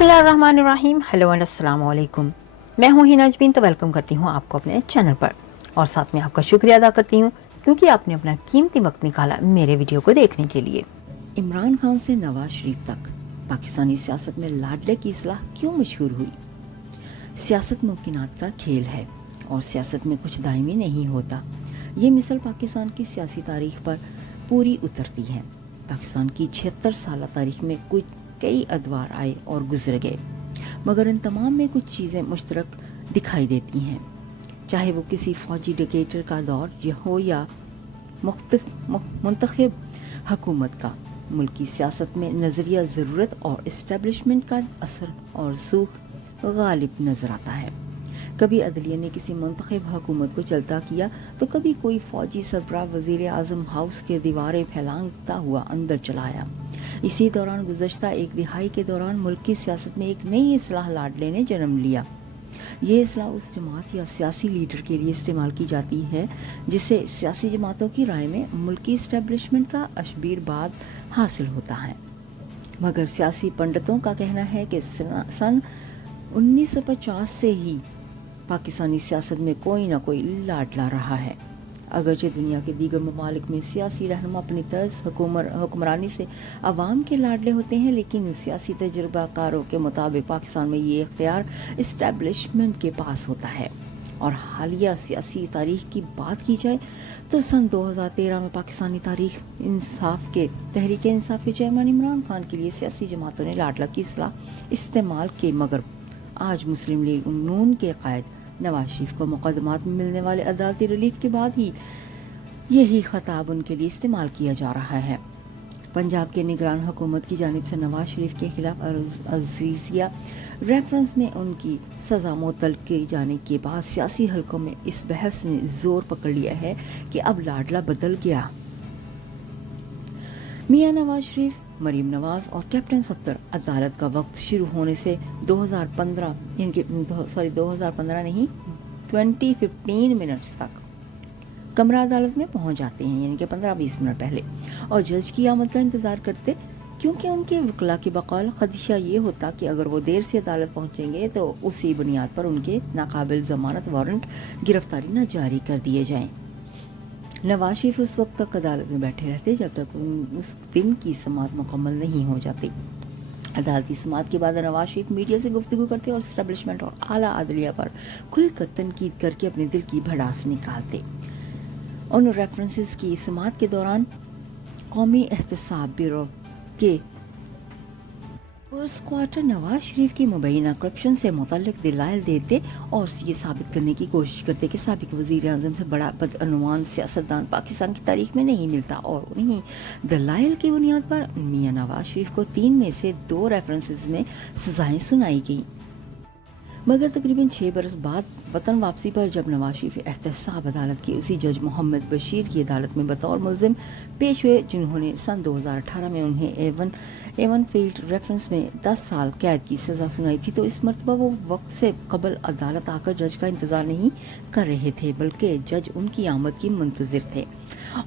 बिस्मिल्लाहिर्रहमानिर्रहीम। Hello and अस्सलाम वालेकुम। मैं हूं हिना अजमीन, तो वेलकम करती हूं आपको अपने चैनल पर और साथ में आपका शुक्रिया अदा करती हूं क्योंकि आपने अपना कीमती वक्त निकाला मेरे वीडियो को देखने के लिए। इमरान खान से नवाज शरीफ तक पाकिस्तानी सियासत में लाडले की इस्लाह क्यों मशहूर हुई? सियासत मुमकिनात का खेल है और सियासत में कुछ दायमी नहीं होता। ये मिसल पाकिस्तान की सियासी तारीख पर पूरी उतरती है। पाकिस्तान की 76 साल तारीख में कई अदवार आए और गुजर गए, मगर इन तमाम में कुछ चीज़ें मुश्तरक दिखाई देती हैं। चाहे वो किसी फौजी डिक्टेटर का दौर हो या मुंतखब हुकूमत का, मुल्की सियासत में नज़रिया ज़रूरत और इस्टेब्लिशमेंट का असर और सूख गालिब नज़र आता है। कभी अदलिया ने किसी मुंतखब हुकूमत को चलता किया तो कभी कोई फौजी सरबराह वज़ीर आज़म हाउस के दीवारें फैलाता हुआ अंदर चला आया। इसी दौरान गुज़श्ता एक दिहाई के दौरान मुल्क की सियासत में एक नई इस्लाह लाडले ने जन्म लिया। ये इस्लाह उस जमात या सियासी लीडर के लिए इस्तेमाल की जाती है जिसे सियासी जमातों की राय में मुल्की इस्टेब्लिशमेंट का अशबीरबाद हासिल होता है। मगर सियासी पंडितों का कहना है कि सन 1950 से ही पाकिस्तानी सियासत में कोई ना कोई लाडला रहा है। अगरचे दुनिया के दीगर ममालिक में सियासी रहनुमा अपनी तर्ज हुक्मरानी से अवाम के लाडले होते हैं, लेकिन सियासी तजुर्बाकारों के मुताबिक पाकिस्तान में ये इख्तियार इस्टेब्लिशमेंट के पास होता है। और हालिया सियासी तारीख की बात की जाए तो सन 2013 में पाकिस्तानी तहरीक इंसाफ के चेयरमैन इमरान खान के लिए सियासी जमातों ने लाडला की इस्लाह इस्तेमाल की, मगर आज मुस्लिम लीग नून के कायद नवाज शरीफ को मुकदमात में मिलने वाले अदालती रिलीफ के बाद ही यही खिताब उनके लिए इस्तेमाल किया जा रहा है। पंजाब के निगरान हुकूमत की जानिब से नवाज शरीफ के खिलाफ अजीजिया रेफरेंस में उनकी सज़ा मुअत्तल किए जाने के बाद सियासी हलकों में इस बहस ने जोर पकड़ लिया है कि अब लाडला बदल गया। मियां नवाज शरीफ, मरीम नवाज और कैप्टन सफ्दर अदालत का वक्त शुरू होने से 2015 नहीं 20-15 मिनट्स तक कमरा अदालत में पहुंच जाते हैं, यानी कि 15-20 मिनट पहले, और जज की आमद का इंतज़ार करते, क्योंकि उनके वकला के बकौल खदशा ये होता कि अगर वो देर से अदालत पहुंचेंगे तो उसी बुनियाद पर उनके नाकाबिल ज़मानत वारंट गिरफ्तारी न जारी कर दिए जाएं। नवाज शरीफ उस वक्त तक अदालत में बैठे रहते जब तक उस दिन की समाअत मुकम्मल नहीं हो जाती। अदालती समाअत के बाद नवाज शरीफ मीडिया से गुफ्तगू करते और इस्टेब्लिशमेंट और आला अदलिया पर खुलकर तनकीद करके अपने दिल की भड़ास निकालते। उन रेफरेंसेस की समाअत के दौरान कौमी एहतसाब ब्यूरो के क्वार्टर नवाज शरीफ की मुबैना करप्शन से मुतल्लिक दलाइल देते और ये साबित करने की कोशिश करते कि साबिक वज़ीर आज़म से बड़ा बदअनवान सियासतदान पाकिस्तान की तारीख में नहीं मिलता, और उन्हीं दलाइल की बुनियाद पर मियां नवाज शरीफ को 3 में से 2 रेफरेंसेस में सजाएं सुनाई गई। मगर तकरीबन 6 बरस बाद वतन वापसी पर जब नवाज शरीफ एहतसाब अदालत की उसी जज मोहम्मद बशीर की अदालत में बतौर मुल्जिम पेश हुए, जिन्होंने सन 2018 में उन्हें एवन फील्ड रेफरेंस में 10 साल कैद की सज़ा सुनाई थी, तो इस मरतबा वो वक्त से कबल अदालत आकर जज का इंतज़ार नहीं कर रहे थे, बल्कि जज उनकी आमद की मुंतज़िर थे।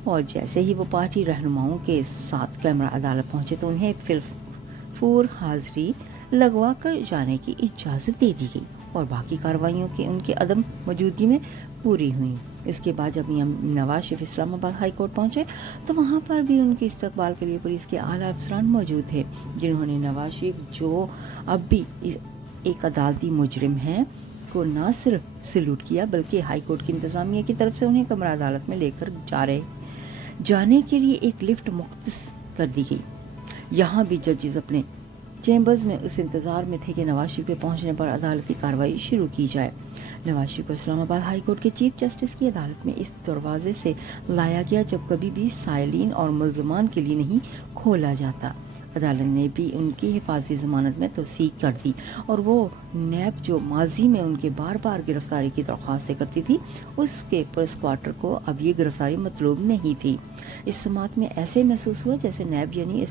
और जैसे ही वो पार्टी रहनुमाओं के साथ कैमरा अदालत पहुंचे तो उन्हें फिलफूर हाजिरी लगवा कर जाने की इजाज़त दे दी गई और बाकी कार्रवाइयों के उनके अदम मौजूदगी में पूरी हुई। इसके बाद जब नवाज शरीफ इस्लामाबाद हाई कोर्ट पहुंचे तो वहां पर भी उनके इस्तकबाल के लिए पुलिस के आला अफसरान मौजूद थे, जिन्होंने नवाज शरीफ, जो अब भी एक अदालती मुजरिम हैं, को न सिर्फ सैल्यूट किया बल्कि हाई कोर्ट की इंतज़ामिया की तरफ से उन्हें कमरा अदालत में लेकर जाने के लिए एक लिफ्ट मुख्तस कर दी गई। यहाँ भी जजेस अपने चैम्बर्स में उस इंतज़ार में थे कि नवाज शरीफ के पहुंचने पर अदालती कार्रवाई शुरू की जाए। नवाज शरीफ को इस्लामाबाद हाई कोर्ट के चीफ जस्टिस की अदालत में इस दरवाजे से लाया गया जब कभी भी साइलिन और मुल्ज़मान के लिए नहीं खोला जाता। अदालत ने भी उनकी हिफाजती ज़मानत में तौसीक कर दी और वो नैब जो माजी में उनके बार बार गिरफ्तारी की दरख्वास्तें करती थी, उसके पुलिस क्वार्टर को अब ये गिरफ्तारी मतलूब नहीं थी। इस समाअत में ऐसे महसूस हुआ जैसे नैब यानी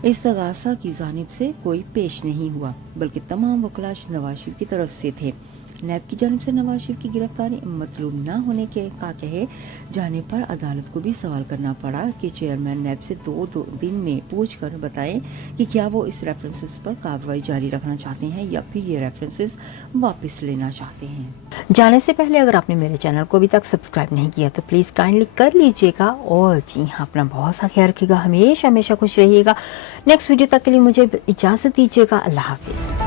इस्तगासा की जानिब से कोई पेश नहीं हुआ, बल्कि तमाम वकला नवाज शरीफ की तरफ से थे। नेब की जानिब से नवाज शरीफ की गिरफ्तारी मतलूब न होने के का कहे जाने पर अदालत को भी सवाल करना पड़ा कि चेयरमैन नेब से दो दिन में पूछकर बताएं कि क्या वो इस रेफरेंसेस पर कार्रवाई जारी रखना चाहते हैं या फिर ये रेफरेंसेस वापस लेना चाहते हैं। जाने से पहले अगर आपने मेरे चैनल को अभी तक सब्सक्राइब नहीं किया तो प्लीज काइंडली कर लीजिएगा और जी हाँ अपना बहुत सा ख्याल रखिएगा, हमेशा खुश रहिएगा। नेक्स्ट वीडियो तक के लिए मुझे इजाजत दीजिएगा। अल्लाह हाफिज।